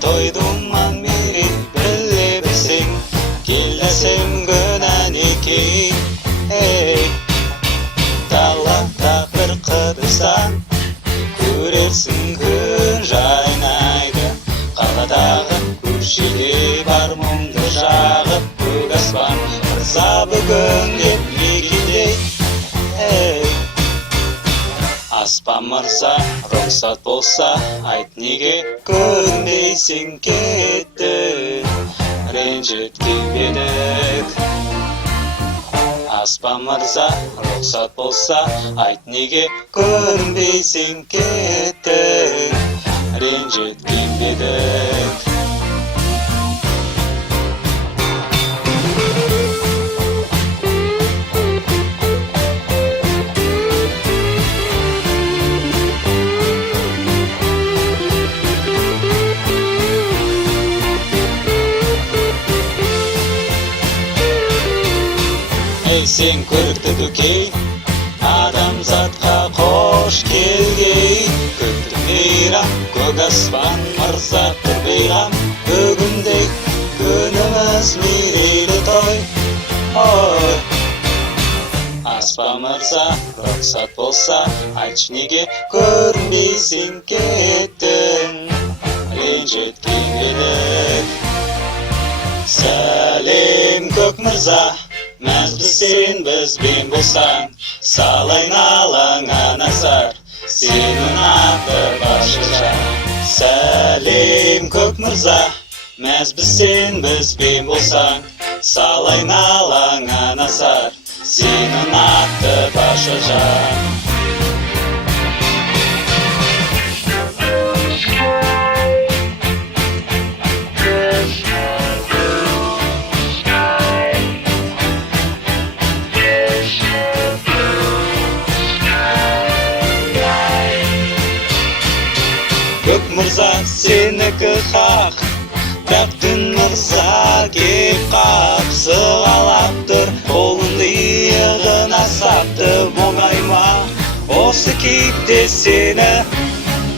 тойдуман мейрин біле білсең, келесем күн әнекей. Далада бір қыдырсаң, көрерсің күн жайнайды. Қаладағы көшеде бар мұңды жағып, көк аспан мырза бүгін деп мекендей. Аспан мырза, рұқсат болса, айт неге көрмейсің кетті, ренжіткен едік. Аспан мырза, рұқсат болса, айт неге көрмейсің кетті, ренжіткен едік. Сен көрікті дөкей, адамзатқа қош келгей. Көкті мейрам, көк аспан мырза тұрбейған, бүгіндей күніміз мерейлі той. Аспан мырза, рұқсат болса, айтшы неге көрмейсің кеттің, ренжіткен едік. Сәлем көк мырза, мәз бізбен болсаң, салайын алаңа назар, сен ұнатып ашыжан. Сәлем көк мырза, мәз бізбен болсаң, салайын алаңа назар, сен ұнатып ашыжан. Көк мырза сенікі хақ, бірақ түн мырза кеп қап, сығалап тұр, қолыңды иығына сапты. Оңайма осы кейіпте сені,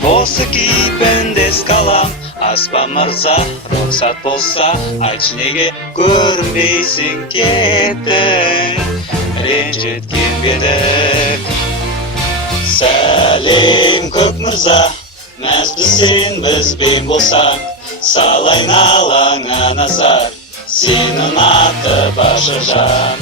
осы кейпінде скалам. Аспан мырза, рұқсат болса, айтшы неге көрмейсің кеттің, ренжіткен едік. Сәлем көк мырза, мәз бізбен болсаң, салайын алаңа назар, сен ұнатып ашыжан.